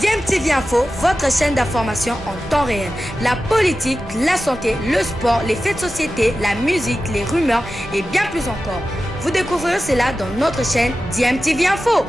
DMTV Info, votre chaîne d'information en temps réel. La politique, la santé, le sport, les faits de société, la musique, les rumeurs et bien plus encore. Vous découvrirez cela dans notre chaîne DMTV Info.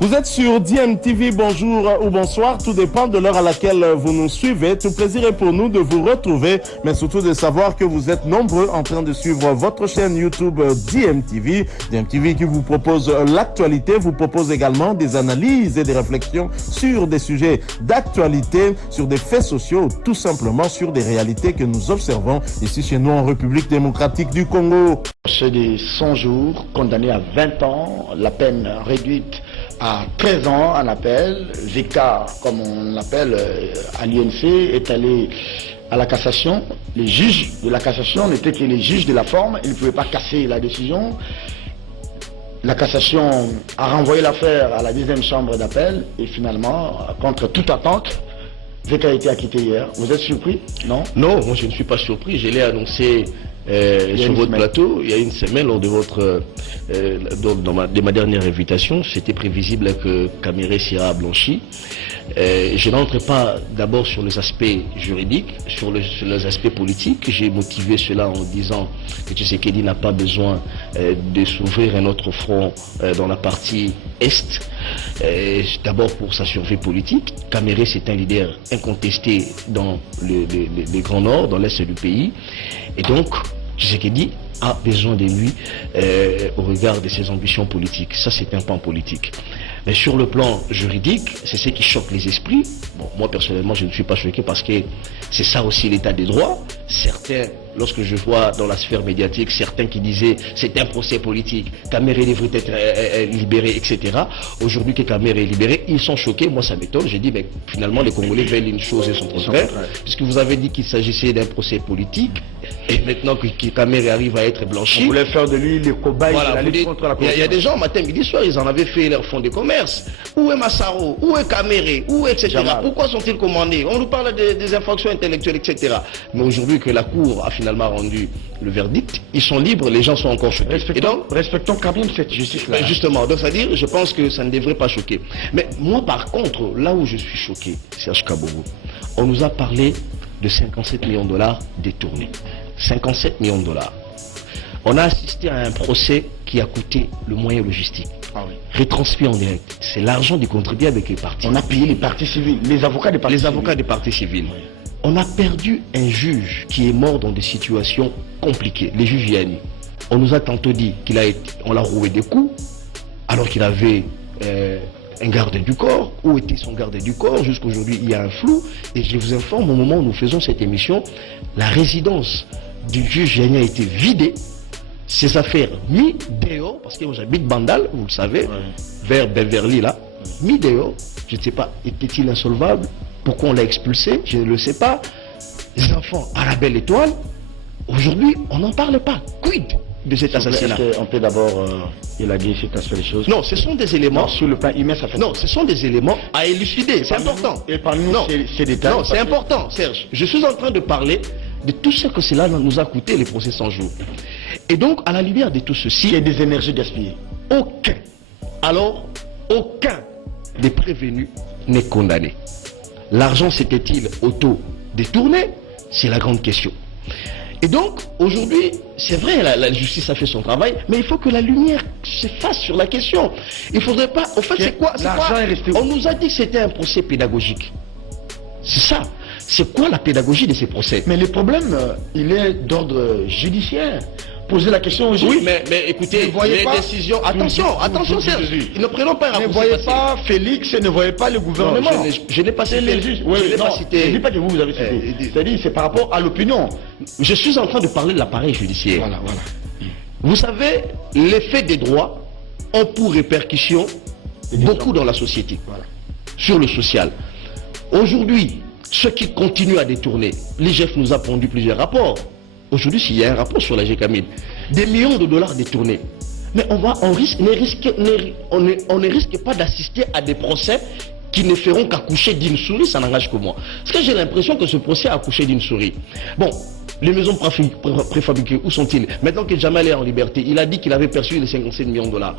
Vous êtes sur DMTV, bonjour ou bonsoir, tout dépend de l'heure à laquelle vous nous suivez. Tout plaisir est pour nous de vous retrouver, mais surtout de savoir que vous êtes nombreux en train de suivre votre chaîne YouTube DMTV. DMTV qui vous propose l'actualité, vous propose également des analyses et des réflexions sur des sujets d'actualité, sur des faits sociaux, tout simplement sur des réalités que nous observons ici chez nous en République démocratique du Congo. C'est des 100 jours condamnés à 20 ans, la peine réduite à 13 ans en appel. Zeka, comme on l'appelle à l'INC, est allé à la cassation. Les juges de la cassation n'étaient que les juges de la forme, ils ne pouvaient pas casser la décision. La cassation a renvoyé l'affaire à la 10e chambre d'appel et finalement, contre toute attente, Zeka a été acquitté hier. Vous êtes surpris? Non? Non, moi je ne suis pas surpris, je l'ai annoncé sur votre plateau il y a une semaine lors de votre de ma dernière invitation. C'était prévisible que Kamere sera blanchi. Je n'entre pas d'abord sur les aspects juridiques, sur les aspects politiques. J'ai motivé cela en disant que Tshisekedi n'a pas besoin de s'ouvrir un autre front dans la partie Est. D'abord pour sa survie politique. Kamere, c'est un leader incontesté dans le Grand Nord, dans l'Est du pays. Et donc, Tshisekedi a besoin de lui au regard de ses ambitions politiques. Ça, c'est un point politique. Mais sur le plan juridique, c'est ce qui choque les esprits. Bon, moi, personnellement, je ne suis pas choqué parce que c'est ça aussi l'état des droits. Certains, lorsque je vois dans la sphère médiatique, certains qui disaient c'est un procès politique, Kamere devrait être libéré, etc. Aujourd'hui que Kamere est libéré, ils sont choqués. Moi, ça m'étonne. J'ai dit, mais finalement, les Congolais veulent une chose et son contraire. Puisque vous avez dit qu'il s'agissait d'un procès politique. Et maintenant que Kamere arrive à être blanchi. On voulait faire de lui le cobaye de la lutte contre la corruption. Il y a des gens, matin, midi, soir, ils en avaient fait leur fonds de commerce. Où est Massaro? Où est Kamere? Où est, etc. Jamal. Pourquoi sont-ils commandés? On nous parle des infractions intellectuelles, etc. Mais aujourd'hui que la Cour a finalement rendu le verdict, ils sont libres, les gens sont encore choqués. Respectons quand même cette justice-là. Justement, donc c'est-à-dire, je pense que ça ne devrait pas choquer. Mais moi, par contre, là où je suis choqué, Serge Kabogo, on nous a parlé de 57 millions de dollars détournés. 57 millions de dollars. On a assisté à un procès qui a coûté le moyen logistique. Ah oui. Retransmis en direct. C'est l'argent des contribuables avec les partis. On a payé les partis civils, les avocats des partis civils. Les avocats des partis civils. Oui. On a perdu un juge qui est mort dans des situations compliquées. Les juges Yanni. On nous a tantôt dit on l'a roué des coups, alors qu'il avait un garde du corps. Où était son garde du corps? Jusqu'aujourd'hui, il y a un flou. Et je vous informe, au moment où nous faisons cette émission, la résidence du juge Yanni a été vidée. Ses affaires mis dehors, parce que moi j'habite Bandal, vous le savez, vers Beverly là, mis dehors, je ne sais pas, était-il insolvable? Pourquoi on l'a expulsé? Je ne le sais pas. Les enfants à la belle étoile, aujourd'hui on n'en parle pas. Quid de cet assassinat? On peut d'abord élaguer cet aspect des choses. Non, ce sont des éléments. Non, sur le plan humain, ça fait. Non, ce sont des éléments à élucider, c'est important. Et parmi nous, c'est détails. Non, c'est important, Serge. Je suis en train de parler de tout ce que cela nous a coûté, les procès 100 jours. Et donc, à la lumière de tout ceci... Il y a des énergies gaspillées. Aucun des prévenus n'est condamné. L'argent s'était-il auto-détourné? C'est la grande question. Et donc, aujourd'hui, c'est vrai, la justice a fait son travail, mais il faut que la lumière se fasse sur la question. Il ne faudrait pas... En fait, c'est quoi? On nous a dit que c'était un procès pédagogique. C'est ça. C'est quoi la pédagogie de ces procès? Mais le problème, il est d'ordre judiciaire. Poser la question aux juges. Oui, mais écoutez, les décisions... Attention, Serge. Ne prenons pas un raccourci. Ne voyez pas Félix et ne voyez pas le gouvernement. Non, je n'ai pas cité les juges. Oui, je n'ai pas cité. Je ne dis pas que vous avez cité. C'est-à-dire, c'est par rapport à l'opinion. Je suis en train de parler de l'appareil judiciaire. Voilà. Vous savez, l'effet des droits ont pour répercussion beaucoup dans la société. Voilà. Sur le social. Aujourd'hui, ceux qui continuent à détourner, l'IGF nous a pondu plusieurs rapports. Aujourd'hui, s'il y a un rapport sur la GECAMIN, des millions de dollars détournés. Mais on ne risque pas d'assister à des procès qui ne feront qu'accoucher d'une souris, ça n'engage que moi. Parce que j'ai l'impression que ce procès a accouché d'une souris. Bon, Les maisons préfabriquées, où sont-ils? Maintenant que Jamal est en liberté, il a dit qu'il avait perçu les 57 millions de dollars.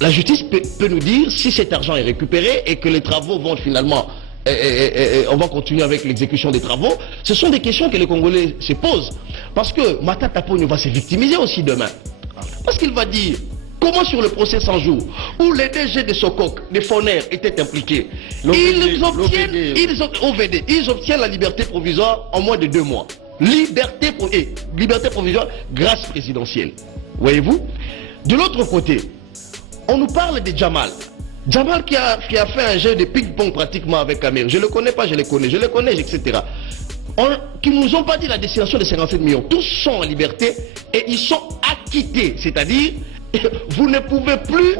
La justice peut nous dire si cet argent est récupéré et que les travaux vont finalement... on va continuer avec l'exécution des travaux. Ce sont des questions que les Congolais se posent. Parce que Matata Ponyo va se victimiser aussi demain. Parce qu'il va dire, comment sur le procès 100 jours, où les DG de Sokok, des Foner étaient impliqués, ils obtiennent la liberté provisoire en moins de 2 mois. Liberté provisoire grâce présidentielle. Voyez-vous? De l'autre côté, on nous parle de Jamal. Jamal qui a fait un jeu de ping-pong pratiquement avec Amir. Je ne le connais pas, je le connais, etc. Qui nous ont pas dit la destination de 57 millions. Tous sont en liberté et ils sont acquittés. C'est-à-dire, vous ne pouvez plus...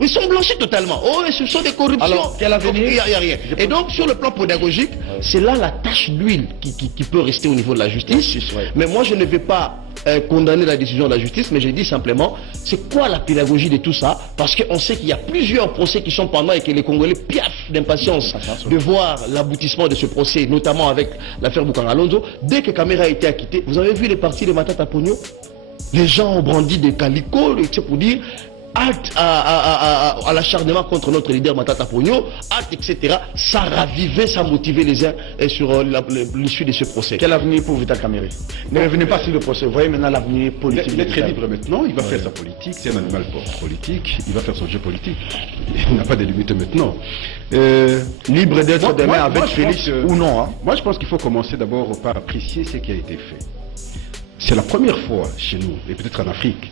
Ils sont blanchis totalement. Oh, et ce sont des corruptions. Alors, quel avenir? Il n'y a rien. Et donc, sur le plan pédagogique, c'est là la tache d'huile qui peut rester au niveau de la justice. Mais moi, je ne vais pas condamner la décision de la justice, mais je dis simplement, c'est quoi la pédagogie de tout ça? Parce qu'on sait qu'il y a plusieurs procès qui sont pendant et que les Congolais piaffent d'impatience de voir l'aboutissement de ce procès, notamment avec l'affaire Boukanga Alonso. Dès que Kamera a été acquitté, vous avez vu les parties de Matata Ponyo? Les gens ont brandi des calicots, c'est pour dire acte à l'acharnement contre notre leader Matata Ponyo, acte, etc. Ça ravivait, ça motivait les uns sur l'issue de ce procès. Quel avenir pour Vital Kamerhe? Ne revenez pas sur le procès, vous voyez maintenant l'avenir politique. Il est très libre maintenant, il va faire sa politique, c'est un animal politique, il va faire son jeu politique. Il n'a pas de limite maintenant. Libre d'être demain avec Félix ou non, hein? Moi je pense qu'il faut commencer d'abord par apprécier ce qui a été fait. C'est la première fois chez nous, et peut-être en Afrique,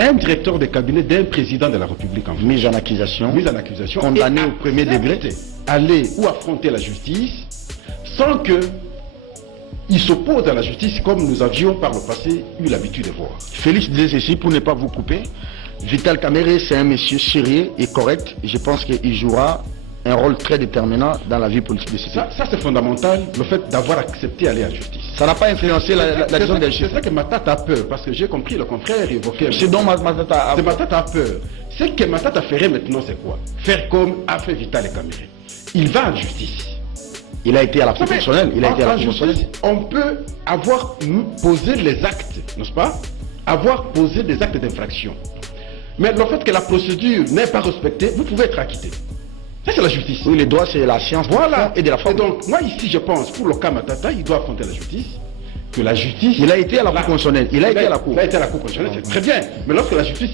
un directeur de cabinet d'un président de la République en mise en accusation, condamné au premier degré, aller ou affronter la justice sans que il s'oppose à la justice comme nous avions par le passé eu l'habitude de voir. Félix disait ceci, pour ne pas vous couper, Vital Kamerhe c'est un monsieur sérieux et correct, je pense qu'il jouera un rôle très déterminant dans la vie politique de ce pays. Ça c'est fondamental, le fait d'avoir accepté d'aller à la justice. Ça n'a pas influencé la décision des justices. C'est ça que Matata a peur, parce que j'ai compris, le confrère évoquait... C'est donc Matata a peur. Ce que Matata ferait maintenant, c'est quoi? Faire comme a fait Vital Kamerhe. Il va en justice. Il a été à la Cour constitutionnelle. On peut avoir posé les actes, n'est-ce pas? Avoir posé des actes d'infraction. Mais le fait que la procédure n'est pas respectée, vous pouvez être acquitté. Ça, c'est la justice. Oui, les droits, c'est la science. Voilà. Et de la forme. Et donc, moi, ici, je pense, pour le cas Matata, il doit affronter la justice. Que la justice... Il a été à la Cour constitutionnelle. Il a été à la Cour. Il a été à la Cour constitutionnelle, c'est très bien. Mais lorsque la justice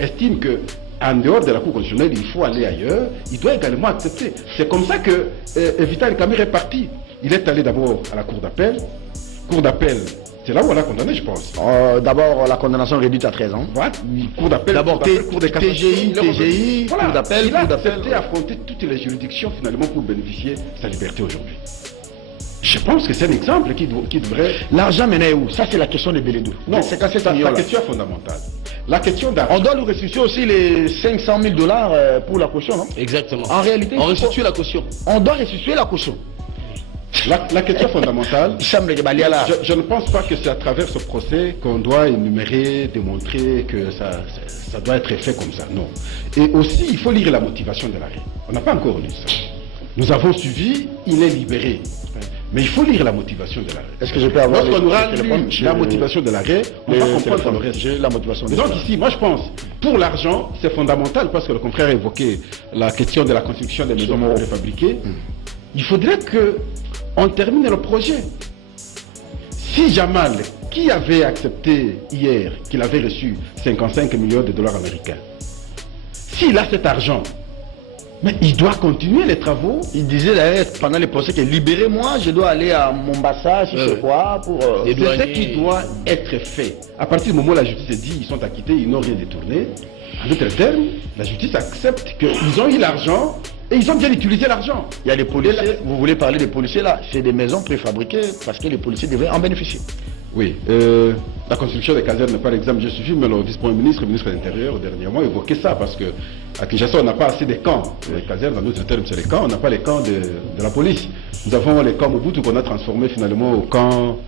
estime que en dehors de la Cour constitutionnelle, il faut aller ailleurs, il doit également accepter. C'est comme ça que Vital Kamerhe est parti. Il est allé d'abord à la Cour d'appel. Cour d'appel, c'est là où on l'a condamné, je pense. D'abord, la condamnation réduite à 13 ans. Voilà. Cour d'appel. D'abord, Cour de cassation. TGI, voilà. Cour d'appel. Il a accepté affronter toutes les juridictions finalement pour bénéficier de sa liberté aujourd'hui. Je pense que c'est un exemple qui devrait... L'argent menait où? Ça, c'est la question des Bélédou. Non, c'est la question fondamentale. La question d'argent. On doit nous restituer aussi les 500 000 $ pour la caution, non? Exactement. En réalité, on restitue la caution. On doit restituer la caution. La question fondamentale, je ne pense pas que c'est à travers ce procès qu'on doit énumérer, démontrer que ça doit être fait comme ça. Non. Et aussi, il faut lire la motivation de l'arrêt. On n'a pas encore lu ça. Nous avons suivi, il est libéré. Mais il faut lire la motivation de l'arrêt. Est-ce que je peux avoir lorsqu'on aura lu la motivation de l'arrêt, on va comprendre le reste. J'ai la motivation. Donc ici, moi je pense, pour l'argent, c'est fondamental parce que le confrère a évoqué la question de la construction des maisons préfabriquées. Il faudrait que on termine le projet. Si Jamal, qui avait accepté hier qu'il avait reçu 55 millions de dollars américains, s'il a cet argent, mais il doit continuer les travaux. Il disait d'ailleurs pendant les procès que libérez-moi, je dois aller à Mombasa, je sais quoi, pour... C'est ce qui doit être fait. À partir du moment où la justice dit ils sont acquittés, ils n'ont rien détourné, en d'autres termes, la justice accepte qu'ils ont eu l'argent et ils ont bien utilisé l'argent. Il y a des policiers, vous voulez parler des policiers là, c'est des maisons préfabriquées parce que les policiers devraient en bénéficier. Oui, la construction des casernes n'est pas l'exemple que j'ai suivi, mais le vice-premier ministre, le ministre de l'Intérieur, dernièrement, évoquait ça parce qu'à Kinshasa, on n'a pas assez de camps. Les casernes, dans d'autres termes, c'est les camps, on n'a pas les camps de la police. Nous avons les camps Mobutu qu'on a transformés finalement au camp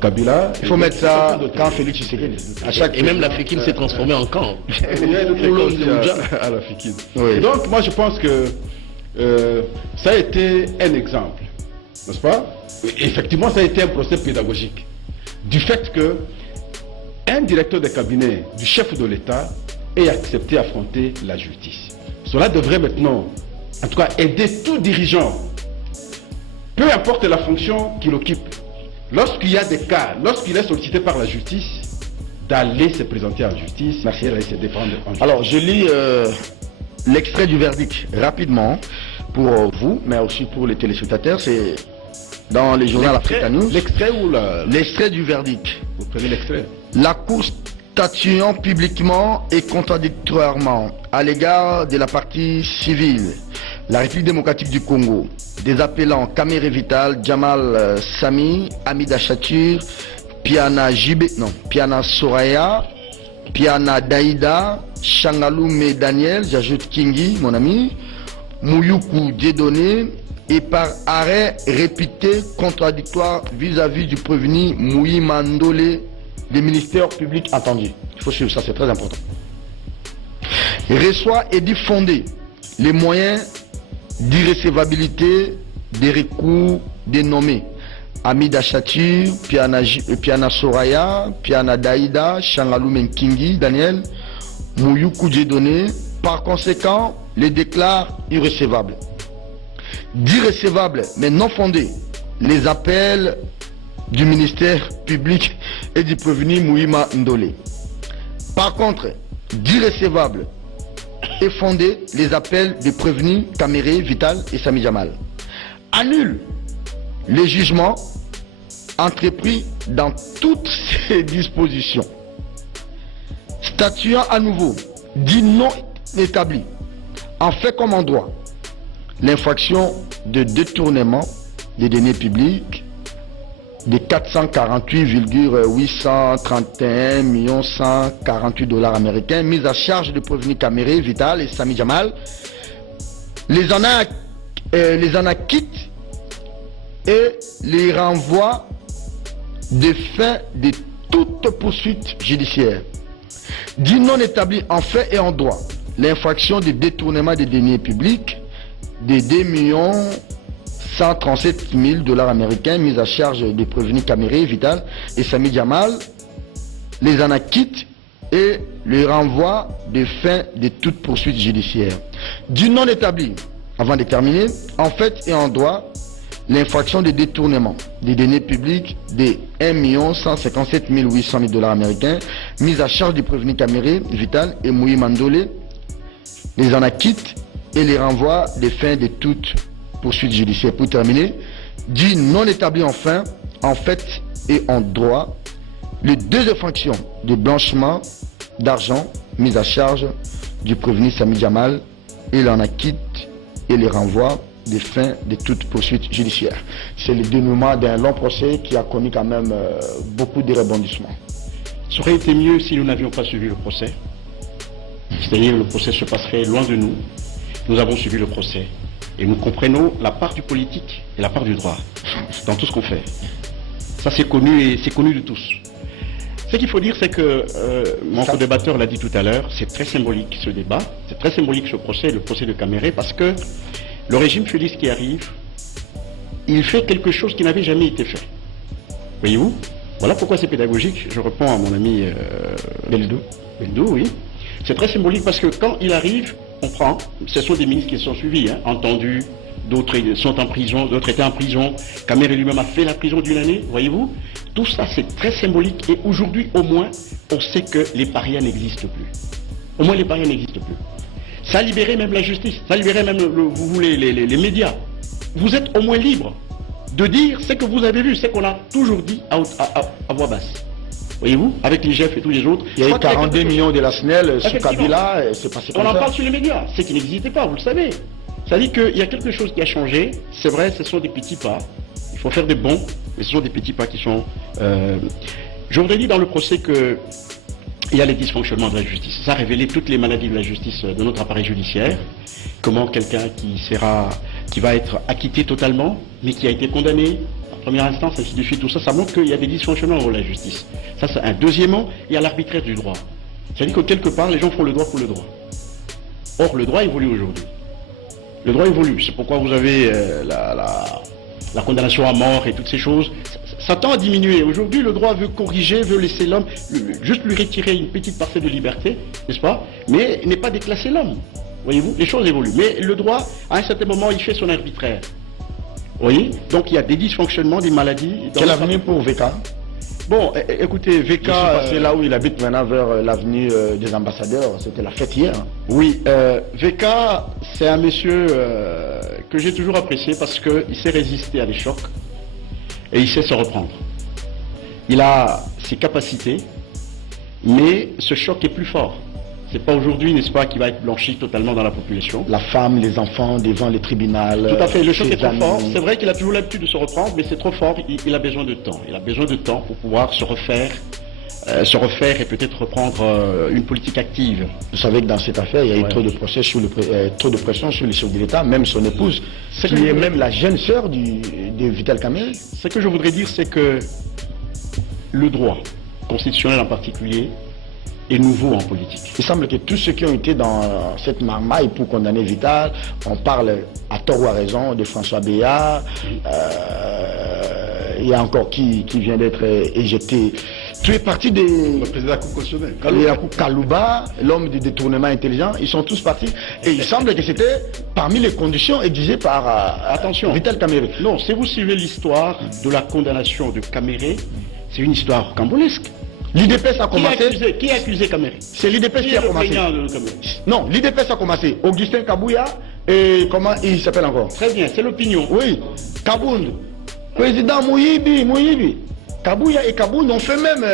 Kabila. Il faut mettre ça quand Félix Tshisekedi. Et même l'Africaine s'est transformée en camp. Il y a une autre à l'Africaine. Oui. Donc, moi, je pense que ça a été un exemple. n'est-ce pas? Et effectivement, ça a été un procès pédagogique. Du fait que un directeur de cabinet du chef de l'État ait accepté d'affronter la justice. Cela devrait maintenant, en tout cas, aider tout dirigeant, peu importe la fonction qu'il occupe, lorsqu'il y a des cas, lorsqu'il est sollicité par la justice, d'aller se présenter en justice. Merci. Et d'aller se défendre en justice. Alors, je lis l'extrait du verdict rapidement pour vous, mais aussi pour les téléspectateurs. C'est dans les journaux Africa News. L'extrait ou l'extrait du verdict. Vous prenez l'extrait. La Cour statuant publiquement et contradictoirement à l'égard de la partie civile, la République démocratique du Congo, des appelants Kamere Vital, Jamal Sami, Hamida Chatur, Piana Soraya, Piana Daïda, Changaloume Daniel, j'ajoute Kingi, mon ami, Mouyoukou Dieudonné, et par arrêt répété contradictoire vis-à-vis du prévenu Mouyi Mandolé, des ministères publics entendus. Il faut suivre ça, c'est très important. Reçoit et dit fonder les moyens d'irrécevabilité des recours dénommés Hamida Chatur, Piana Soraya, Piana Daïda, Changalou Menkingi, Daniel, Mouyoukou Dieudonné. Par conséquent, les déclare irrécevables. D'irrécevables mais non fondés, les appels du ministère public et du prévenu Mouima Ndolé. Par contre, d'irrécevables et fondés, les appels des prévenus Kamere Vital et Sami Jamal. Annule les jugements entrepris dans toutes ces dispositions. Statuant à nouveau, dit non établi, en fait comme en droit, l'infraction de détournement des deniers publics de 448,831 148 $ américains mise à charge de prévenus Kamere Vital et Sami Jamal, les en acquitte et les renvoie de fin de toute poursuite judiciaire. Dit non établi en fait et en droit, l'infraction de détournement des deniers publics de 2 137 000 $ américains mise à charge des prévenus Kamere Vital et Sami Jamal, les en acquitte et les renvoie de fin de toute poursuite judiciaire. Du non établi, avant de terminer, en fait et en droit, l'infraction de détournement des deniers publics de 1 157 800 $ américains mise à charge des prévenus Kamere Vital et Mouyi Mandolé, les en acquitte et les renvoie de fin de toute poursuite judiciaire. Pour terminer, dit non établi enfin, en fait et en droit, les deux infractions de blanchiment d'argent mises à charge du prévenu Sami Jamal et l'en acquitte et les renvoie des fins de toute poursuite judiciaire. C'est le dénouement d'un long procès qui a connu quand même beaucoup de rebondissements. Ça aurait été mieux si nous n'avions pas suivi le procès. C'est-à-dire le procès se passerait loin de nous. Nous avons suivi le procès et nous comprenons la part du politique et la part du droit dans tout ce qu'on fait. Ça c'est connu et c'est connu de tous. Ce qu'il faut dire, c'est que mon co-débatteur l'a dit tout à l'heure, c'est très symbolique ce débat, c'est très symbolique ce procès, le procès de Kamere, parce que le régime Félix qui arrive, il fait quelque chose qui n'avait jamais été fait. Voyez-vous? Voilà pourquoi c'est pédagogique. Je réponds à mon ami Beldou, oui. C'est très symbolique parce que quand il arrive, on prend, ce sont des ministres qui sont suivis, entendus, d'autres sont en prison, d'autres étaient en prison. Kamere lui-même a fait la prison d'une année, voyez-vous? Tout ça c'est très symbolique et aujourd'hui au moins, on sait que les parias n'existent plus. Au moins les parias n'existent plus. Ça a libéré même la justice, ça a libéré même, vous voulez, les médias. Vous êtes au moins libre de dire ce que vous avez vu, ce qu'on a toujours dit à voix basse. Voyez-vous, avec l'IGF et tous les autres. Il y a eu 42 millions de la SNEL sur Kabila, c'est passé comme ça. On en parle sur les médias, c'est qui n'existait pas, vous le savez. Ça dit qu'il y a quelque chose qui a changé, c'est vrai, ce sont des petits pas. Il faut faire des bons, mais ce sont des petits pas qui sont... Je voudrais dire dans le procès que il y a les dysfonctionnements de la justice. Ça a révélé toutes les maladies de la justice de notre appareil judiciaire. Comment quelqu'un qui va être acquitté totalement, mais qui a été condamné en première instance, ainsi de suite, tout ça, ça montre qu'il y a des dysfonctionnements dans la justice. Ça, c'est un. Deuxièmement, il y a l'arbitraire du droit. C'est-à-dire que quelque part, les gens font le droit pour le droit. Or, le droit évolue aujourd'hui. Le droit évolue. C'est pourquoi vous avez la condamnation à mort et toutes ces choses, ça tend à diminuer. Aujourd'hui, le droit veut corriger, veut laisser l'homme, juste lui retirer une petite parcelle de liberté, n'est-ce pas? Mais n'est pas déclasser l'homme. Voyez-vous, les choses évoluent. Mais le droit, à un certain moment, il fait son arbitraire. Vous voyez? Donc il y a des dysfonctionnements, des maladies. Quel avenir pour VK? Bon, écoutez, VK... C'est là où il habite maintenant, vers l'avenue des ambassadeurs. C'était la fête hier. Oui, VK, c'est un monsieur que j'ai toujours apprécié parce qu'il sait résister à des chocs et il sait se reprendre. Il a ses capacités, mais ce choc est plus fort. C'est pas aujourd'hui, n'est-ce pas, qu'il va être blanchi totalement dans la population. La femme, les enfants, devant les tribunaux. Tout à fait, le choc est trop fort. C'est vrai qu'il a toujours l'habitude de se reprendre, mais c'est trop fort, il a besoin de temps. Il a besoin de temps pour pouvoir se refaire et peut-être reprendre une politique active. Vous savez que dans cette affaire, il y a eu trop de procès trop de pression sur les chefs de l'État, même son épouse, qui est même la jeune sœur de Vital Kamerhe. Ce que je voudrais dire, c'est que le droit constitutionnel en particulier est nouveau en politique. Il semble que tous ceux qui ont été dans cette marmaille pour condamner Vital, on parle à tort ou à raison de François Béat, il y a encore qui vient d'être éjecté. Tu es parti le président de la Cour constitutionnelle. Kalouba, l'homme du détournement intelligent, ils sont tous partis. Et il semble que c'était parmi les conditions exigées par Vital Kamerhe. Non, si vous suivez l'histoire de la condamnation de Kamerhe, c'est une histoire cambolesque. L'IDPS a commencé. Qui a accusé Kamerhe? C'est l'IDPS qui a commencé. Non, l'IDPS a commencé. Augustin Kabouya et comment il s'appelle encore? Très bien, c'est l'opinion. Oui, Kabound. Président Mouyibi. Kabouya et Kabound ont fait même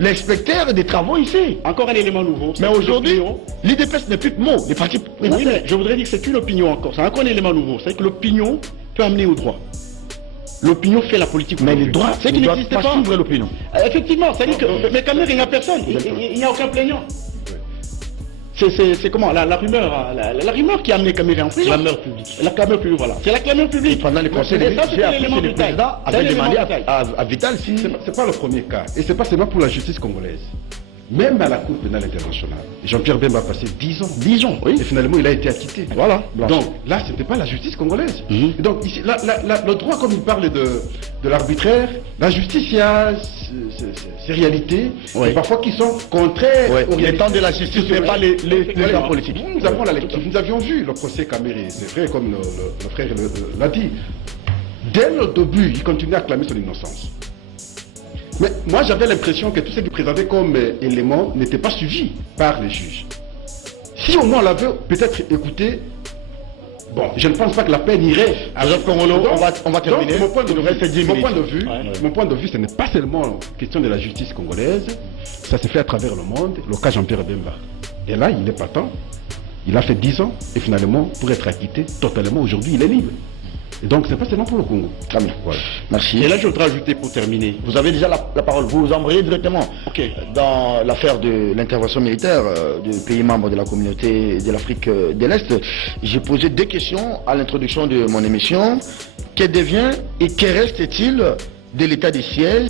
l'inspecteur des travaux ici. Encore un élément nouveau. Mais aujourd'hui, l'IDPS n'est plus de mots. Les partis. Oui, mais je voudrais dire que c'est une opinion encore. C'est encore un élément nouveau. C'est que l'opinion peut amener au droit. L'opinion fait la politique. Mais les droits, c'est qu'il n'existe pas. Suivre l'opinion. Effectivement, c'est-à-dire que mais Kamerhe, il n'y a personne, il n'y a aucun plaignant. C'est comment la rumeur, la rumeur qui a amené Kamerhe en prison. La clameur publique. La clameur publique, voilà. C'est la clameur publique. Et pendant les procès, le président avait demandé à Vital si... C'est pas le premier cas. Et c'est pas seulement pour la justice congolaise. Même à la Cour pénale internationale, Jean-Pierre Bemba a passé 10 ans. 10 ans, oui. Et finalement, il a été acquitté. Voilà. Donc là, c'était pas la justice congolaise. Et donc ici, le droit, comme il parle de l'arbitraire, la justice, il y a ces réalités, et parfois qui sont contraires aux réalités. Les temps de la justice, ce n'est pas les temps politiques. Nous avons la lecture. Nous avions vu le procès Kamerhe, c'est vrai, comme le frère l'a dit. Dès le début, il continuait à clamer son innocence. Mais moi, j'avais l'impression que tout ce qu'il présentait comme élément n'était pas suivi par les juges. Si au moins on l'avait peut-être écouté, bon, je ne pense pas que la peine irait. Alors, on va terminer. Mon point de vue, ce n'est pas seulement question de la justice congolaise, ça se fait à travers le monde, le cas Jean-Pierre Bemba. Et là, il n'est pas temps. Il a fait 10 ans, et finalement, pour être acquitté totalement, aujourd'hui, il est libre. Et donc, c'est pas seulement pour le Congo. Très bien. Voilà. Merci. Et là, je voudrais ajouter pour terminer. Vous avez déjà la parole. Vous embrayez directement dans l'affaire de l'intervention militaire des pays membres de la communauté de l'Afrique de l'Est. J'ai posé 2 questions à l'introduction de mon émission. Que devient et que reste-t-il de l'état des sièges?